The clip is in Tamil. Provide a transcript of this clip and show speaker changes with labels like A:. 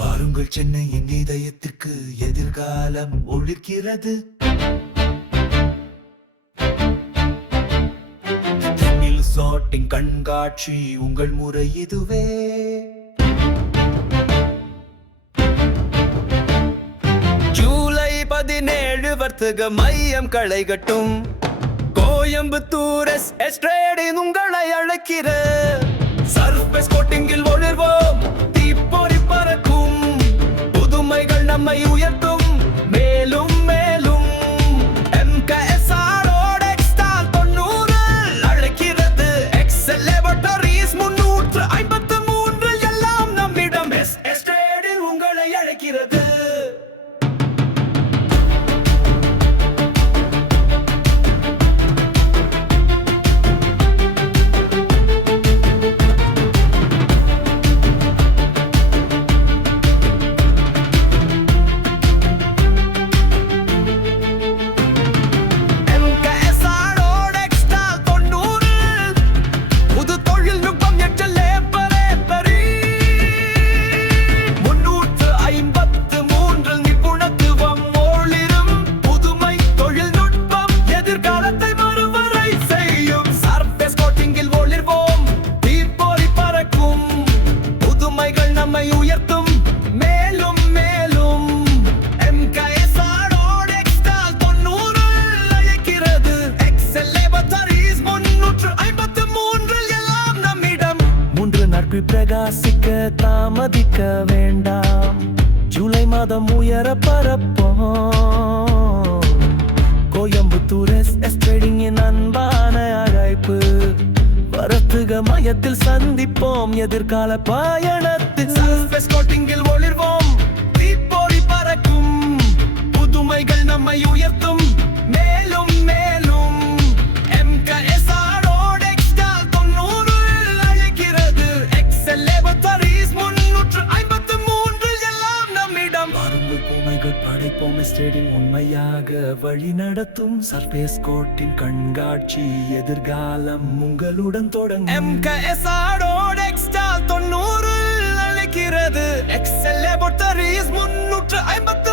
A: வாருங்கள் சென்னையின் இதயத்துக்கு எதிர்காலம் ஒழிக்கிறது தென்னில் சாட்டின் கண்காட்சி உங்கள் முறை இதுவே. ஜூலை பதினேழு வர்த்தக மையம் களைகட்டும் கோயம்புத்தூர் எஸ் எஸ்ட்ரேடின் உங்களை அழைக்கிற. சர்ஃபேஸ் கோட்டிங்கில் ஒளிர்வோம். மூன்று
B: பிரகாசிக்க தாமதிக்க வேண்டாம். ஜூலை மாதம் உயர பரப்போம். கோயம்புத்தூர் எஸ் எஸ் ட்ரேடிங்கின் அன்பான அழைப்பு. வரத்துக மயத்தில் சந்திப்போம். எதிர்கால பயணத்தில்.
A: ஒளிர்வோம். நம்மிடம்
B: வாருங்கள் படைப்போமை ஸ்டேடியம் உண்மையாக வழி நடத்தும். சர்பேஸ் கோட்டின் கண்காட்சி எதிர்காலம் உங்களுடன் தொடங்கும்.
A: MKSR ஓட Extal 90 அழைக்கிறது. Excel Laboratories முன்னூற்று ஐம்பத்து